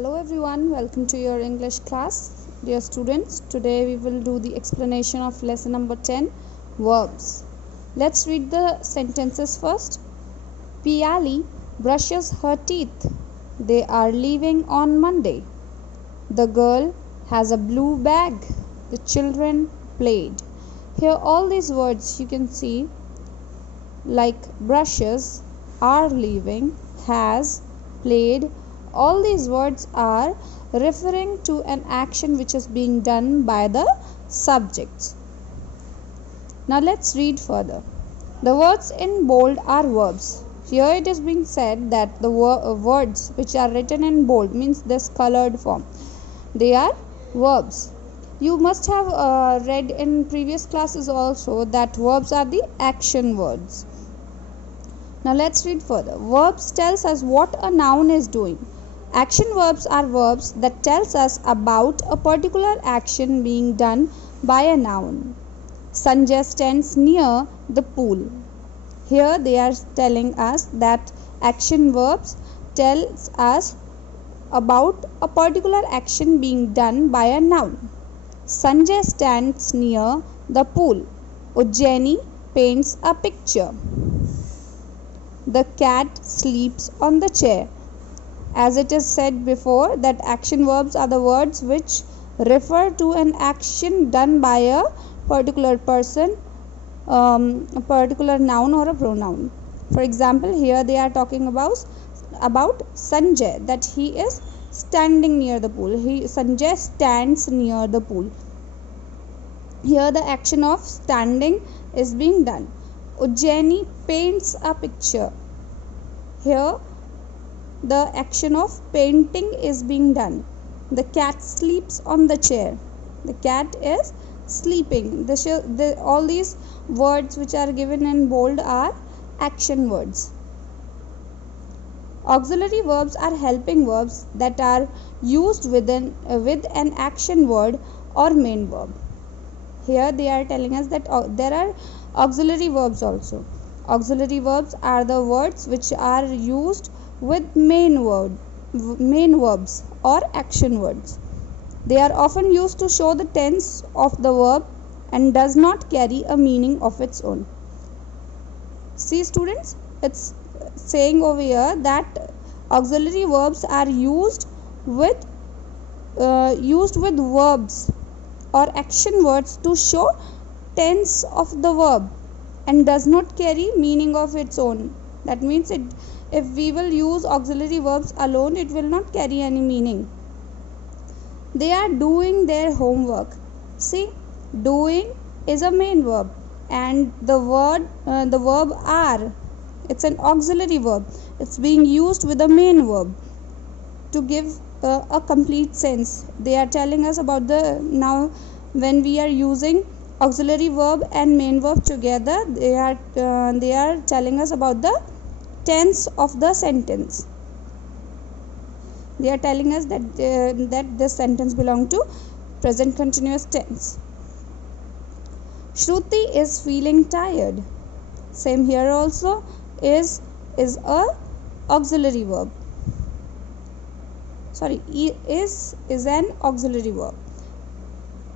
Hello everyone, welcome to your English class. Dear students, today we will do the explanation of lesson number 10, verbs. Let's read the sentences first. Piali brushes her teeth. They are leaving on Monday. The girl has a blue bag. The children played. Here all these words you can see like brushes, are leaving, has, played. All these words are referring to an action which is being done by the subjects. Now let's read further. The words in bold are verbs. Here it is being said that the words which are written in bold means this colored form. They are verbs. You must have read in previous classes also that verbs are the action words. Now let's read further. Verbs tells us what a noun is doing. Action verbs are verbs that tells us about a particular action being done by a noun. Sanjay stands near the pool. Here they are telling us that action verbs tells us about a particular action being done by a noun. Sanjay stands near the pool. Ujjaini paints a picture. The cat sleeps on the chair. As it is said before that action verbs are the words which refer to an action done by a particular person, a particular noun or a pronoun. For example, here they are talking about Sanjay, that he is standing near the pool. Sanjay stands near the pool. Here the action of standing is being done. Ujjaini paints a picture. Here the action of painting is being done. The cat sleeps on the chair. The cat is sleeping. All these words which are given in bold are action words. Auxiliary verbs are helping verbs that are used with an action word or main verb. Here they are telling us that there are auxiliary verbs also. Auxiliary verbs are the words which are used with main verbs or action words. They are often used to show the tense of the verb and does not carry a meaning of its own. See students, it's saying over here that auxiliary verbs are used with verbs or action words to show tense of the verb and does not carry meaning of its own. That means if we will use auxiliary verbs alone, it will not carry any meaning. They are doing their homework. See, doing is a main verb and the verb are, it's an auxiliary verb. It's being used with a main verb to give a complete sense. They are telling us about now when we are using auxiliary verb and main verb together, they are telling us about the tense of the sentence. They are telling us that this sentence belongs to present continuous tense. Shruti is feeling tired. Same here also, is a auxiliary verb. Sorry, is an auxiliary verb.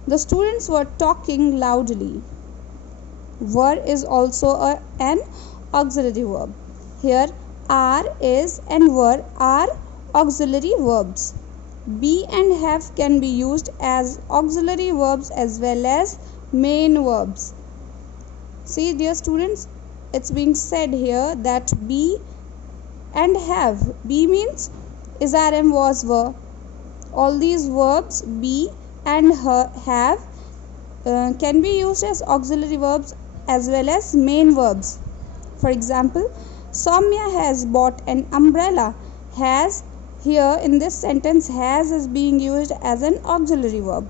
The students were talking loudly. Were is also an auxiliary verb. Here are, is and were are auxiliary verbs. Be and have can be used as auxiliary verbs as well as main verbs. See dear students, it's being said here that be and have. Be means is, are, am, was, were. All these verbs be and have can be used as auxiliary verbs as well as main verbs. For example, Soumya has bought an umbrella. Has, here in this sentence, has is being used as an auxiliary verb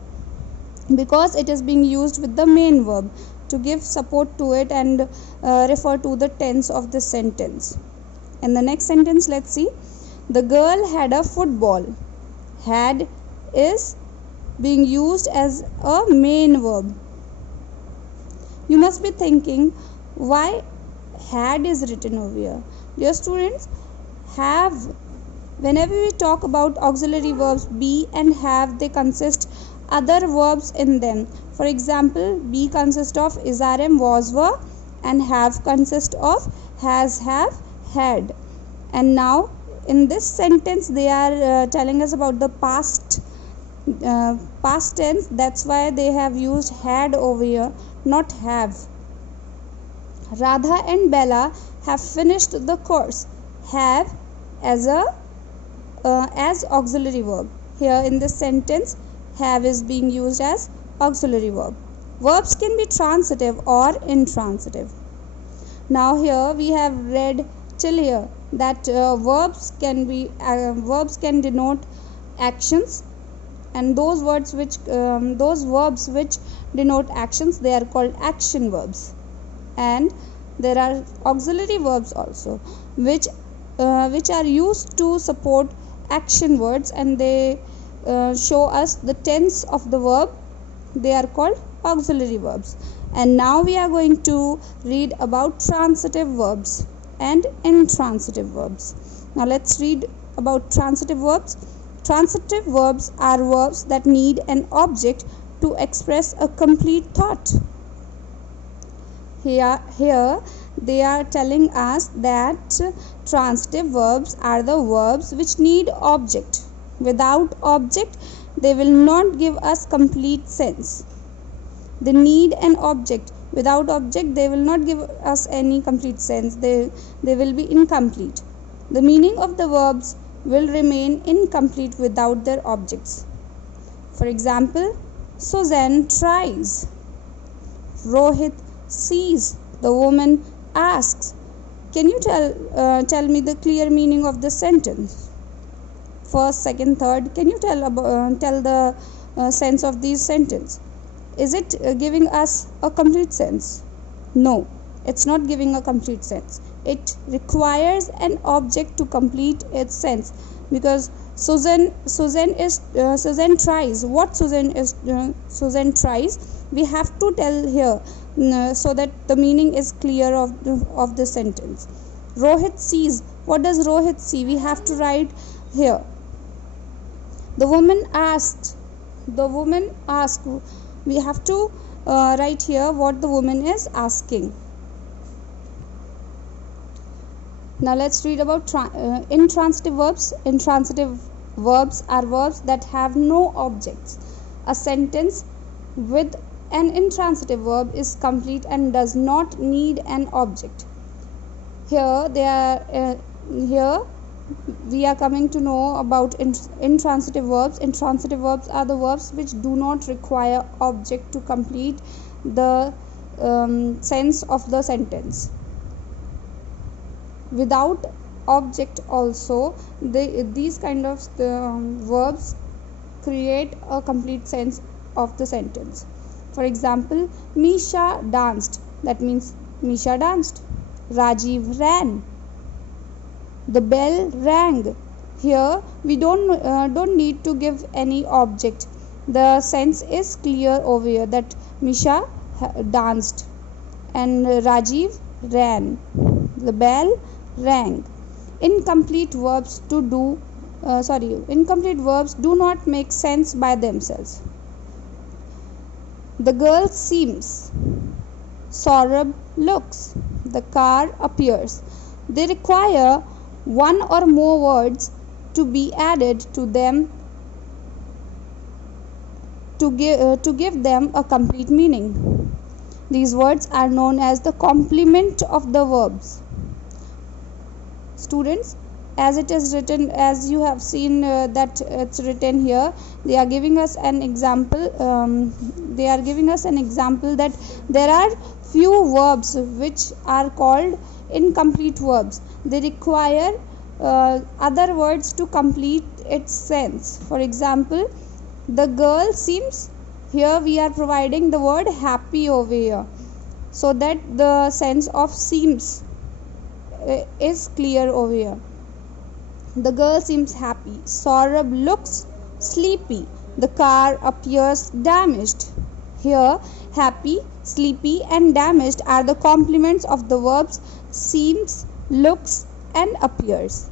because it is being used with the main verb to give support to it and refer to the tense of this sentence. In the next sentence, let's see. The girl had a football. Had is being used as a main verb. You must be thinking why had is written over here. Dear students, have Whenever we talk about auxiliary verbs be and have, they consist other verbs in them. For example, be consists of is, are, am, was, were, and have consist of has, have, had. And now in this sentence they are telling us about the past tense. That's why they have used had over here, not have. Radha and Bella have finished the course. Have as auxiliary verb. Here in this sentence, have is being used as auxiliary verb. Verbs can be transitive or intransitive. Now here we have read till here that verbs can denote actions, and those verbs which denote actions, they are called action verbs. And there are auxiliary verbs also which are used to support action words, and they show us the tense of the verb. They are called auxiliary verbs. And now we are going to read about transitive verbs and intransitive verbs. Now let's read about transitive verbs. Transitive verbs are verbs that need an object to express a complete thought. Here they are telling us that transitive verbs are the verbs which need object. Without object, they will not give us complete sense. They need an object. Without object, they will not give us any complete sense. They will be incomplete. The meaning of the verbs will remain incomplete without their objects. For example, Suzanne tries. Rohit sees. The woman asks. Can you tell me the clear meaning of this sentence? First, second, third. Can you tell the sense of these sentences? Is it giving us a complete sense? No, it's not giving a complete sense. It requires an object to complete its sense, because Susan tries. What Susan tries, we have to tell here so that the meaning is clear of the sentence. Rohit sees. What does Rohit see? We have to write here. The woman asked. We have to write here what the woman is asking. Now let's read about intransitive verbs. Intransitive verbs are verbs that have no objects. A sentence with an intransitive verb is complete and does not need an object. Here we are coming to know about intransitive verbs. Intransitive verbs are the verbs which do not require object to complete the sense of the sentence. Without object also, these kind of verbs create a complete sense of the sentence. For example, Misha danced. That means Misha danced. Rajiv ran. The bell rang. Here we don't need to give any object. The sense is clear over here that Misha danced and Rajiv ran. The bell rang. Incomplete verbs do not make sense by themselves. The girl seems. Saurabh looks. The car appears. They require one or more words to be added to them to give them a complete meaning. These words are known as the complement of the verbs. Students, as it is written, as you have seen that it's written here, they are giving us an example. That there are few verbs which are called incomplete verbs. They require other words to complete its sense. For example, the girl seems. Here we are providing the word happy over here, so that the sense of seems is clear over here. The girl seems happy. Saurabh looks sleepy. The car appears damaged. Here, happy, sleepy and damaged are the complements of the verbs seems, looks and appears.